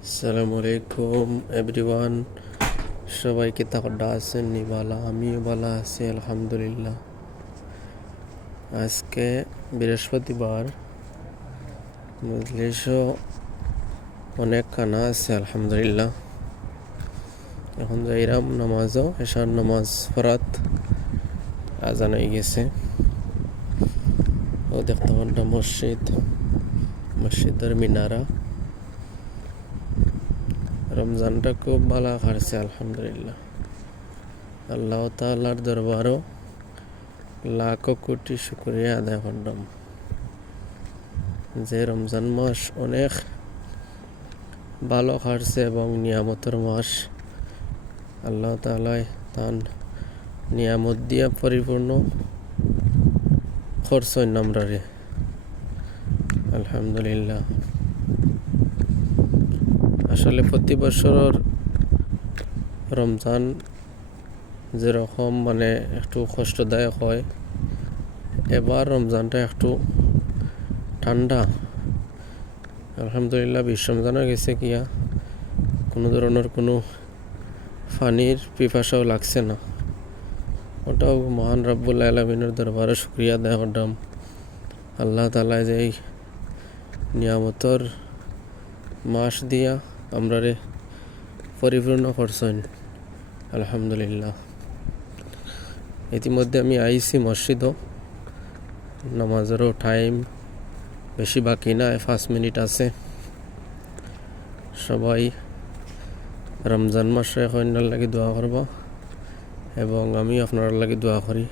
আসসালামু আলাইকুম এভরিওয়ান, সবাইকে তাকডা আছেন নিবালা, আমিও ভালো আছি আলহামদুলিল্লাহ। আজকে বৃহস্পতিবার, মজলিসও অনেক খানা আছে আলহামদুলিল্লাহ। এখন যাইরাম নামাজও, এশার নামাজ ফরাত আজান হয়ে গেছে। ও দেখতে পান্ডা মসজিদের মিনারা। রমজানটা খুব ভালো কাটছে আলহামদুলিল্লাহ। আল্লাহ তাআলার দরবারও লাখো কোটি শুকরিয়া আদায় করলাম যে রমজান মাস অনেক ভালো কাটছে এবং নিয়ামতের মাস। আল্লাহ তাআলাই তান নিয়ামত দিয়া পরিপূর্ণ করছেন আমরারে আলহামদুলিল্লাহ। আসলে প্রতি বছর রমজান যেরকম একটু কষ্টদায়ক হয়, এবার রমজানটা একটু ঠান্ডা আলহামদুলিল্লাহ। বিশ রমজানও গেছে কিয়া কোনো ধরনের কোনো পানির পিপাসাও লাগছে না। ওটাও মহান রব্বুল আলামিনের দরবারে শুকরিয়া আদায় করলাম। আল্লাহ তাআলা যে এই নিয়ামতের মাস দিয়া আমরারে পরিপূর্ণ করছেন আলহামদুলিল্লাহ। ইতিমধ্যে আমি আইছি মসজিদও, নামাজেরও টাইম বেশি বাকি না, 5 মিনিট আছে। সবাই রমজান মাসে কন্যার লাগি দোয়া করবা এবং আমি আপনার লাগি দোয়া করি।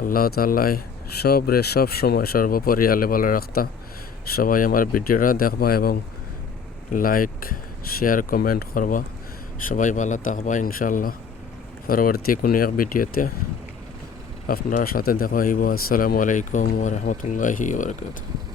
আল্লাহ তাআলাই সব সময় সর্বোপরি আলে ভালো রাখতা। সবাই আমার ভিডিওটা দেখবা এবং লাইক শেয়ার কমেন্ট করবা। সবাই ভালো থাকবা ইনশাআল্লাহ। পরবর্তী কোনো এক ভিডিওতে আপনার সাথে দেখা হইব। আসসালামু আলাইকুম ওয়া রাহমাতুল্লাহি ওয়া বারাকাতুহু।